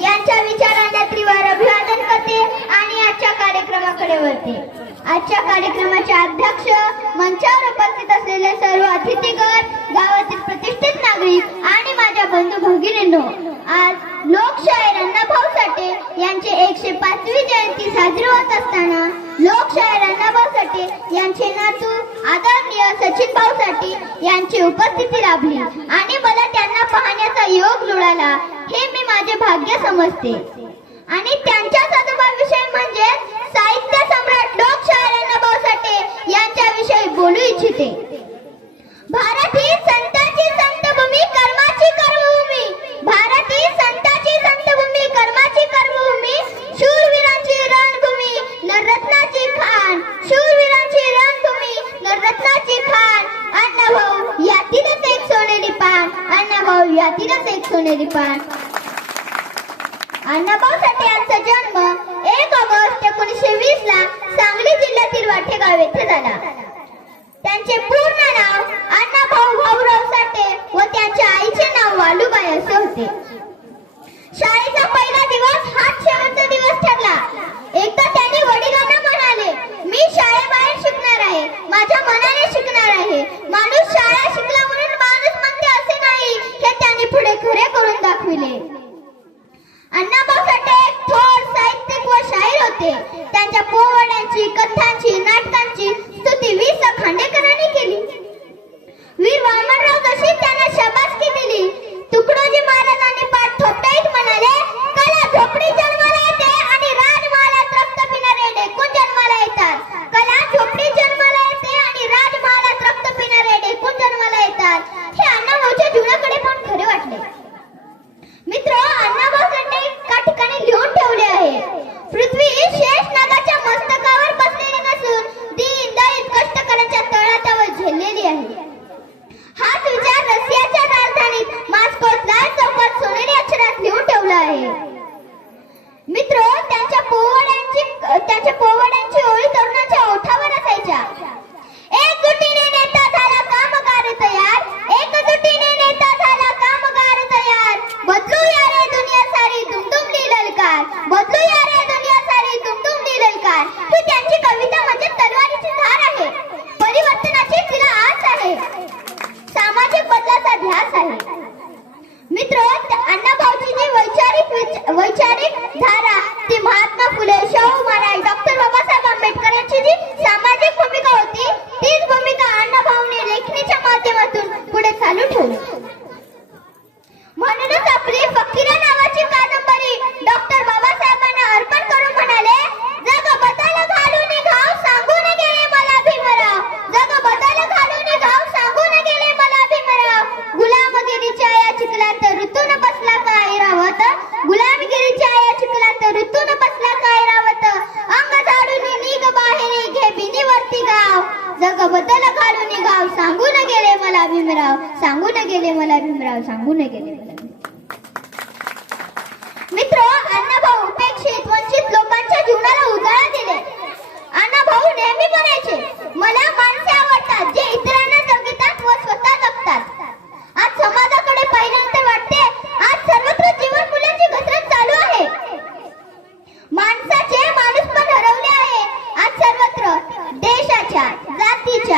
यांच्या विचारांना त्रिवार अभिवादन करते आणि आजच्या कार्यक्रमाकडे वळते. आजच्या कार्यक्रमाचे अध्यक्ष मंचावर उपस्थित असलेले सर्व अतिथीगण गावातील प्रतिष्ठित नागरिक आणि माझ्या बंधू भगिनींनो आज लोकशाहीर अण्णाभाऊ साठे यांची एकशे पाचवी जयंती साजरी होत असताना लोकशाहीर अण्णाभाऊ साठे यांचे नातू आदरणीय सचिन भाऊ साठे यांची उपस्थिती लाभली आणि मला त्यांना पाहण्याचा योग जुळाला हे मी माझे भाग्य समजते. आणि त्यांच्या आजोबाविषयी म्हणजे अण्णाभाऊ एक सोनेरी पान. अण्णाभाऊ साठे यांचा जन्म एक ऑगस्ट एकोणीसशे वीस ला सांगली जिल्ह्यातील वाठेगाव येथे झाला. त्यांचे पूर्ण नाव अण्णाभाऊ भाऊराव साठे व त्यांच्या आईचे नाव वालुबाई असे होते. शाळेचा पहिला दिवस हाच शेवटचा दिवस ठरला. एकदा त्यांनी वडिलांना म्हणाले मी शाळेबाहेर शिकणार आहे माझ्या मनाने शिकणार आहे माणूस शाळा शिकला म्हणून माणूस म्हणते असे नाही हे त्यांनी पुढे खरे करून राजधानीत लाल चौकात सोनेरी अक्षरात लिहून ठेवलं आहे. मित्र त्याच्या पोवाड्यांची त्याच्या पोवाड्यांची म्हणूनच आपली फकीरा नावाची कादंबरी डॉक्टर बाबासाहेबांना अर्पण करून म्हणाले जग बदल घालून घाव सांगून गेले मला भीमराव जग बदल घालून घाव सांगून गेले मला भीमराव गुलामगिरीच्या या चिखलात ऋतून बसला गाव जग बदल घालून गाव सांगू न गेले मला भीमराव सांगू न गेले मला भीमराव सांगू न गेले मला मित्र अण्णाभाऊ उपेक्षित वंचित लोकांच्या जीवनाला उजाळा दिले. अण्णाभाऊ नेहमी म्हणायचे मला माणसे आवडतात जे इतरांना जगतात व स्वतः जगतात. आज समाजाकडे पाहिल्यानंतर वाटते आज सर्वत्र जीवन मुलांची घसरण चालू आहे. माणसाचे माणूस पण हरवले आहे आज सर्वत्र देशाच्या 去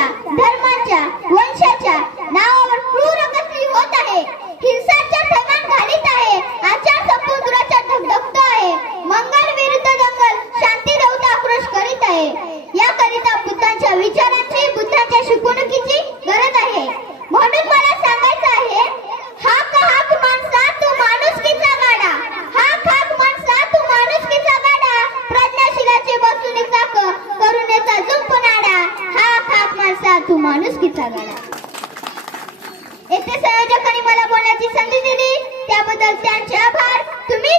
माणुसकीचा गाडा येथे संयोजकांनी मला बोलण्याची संधी दिली. त्याबद्दल त्यांचे आभार. तुम्ही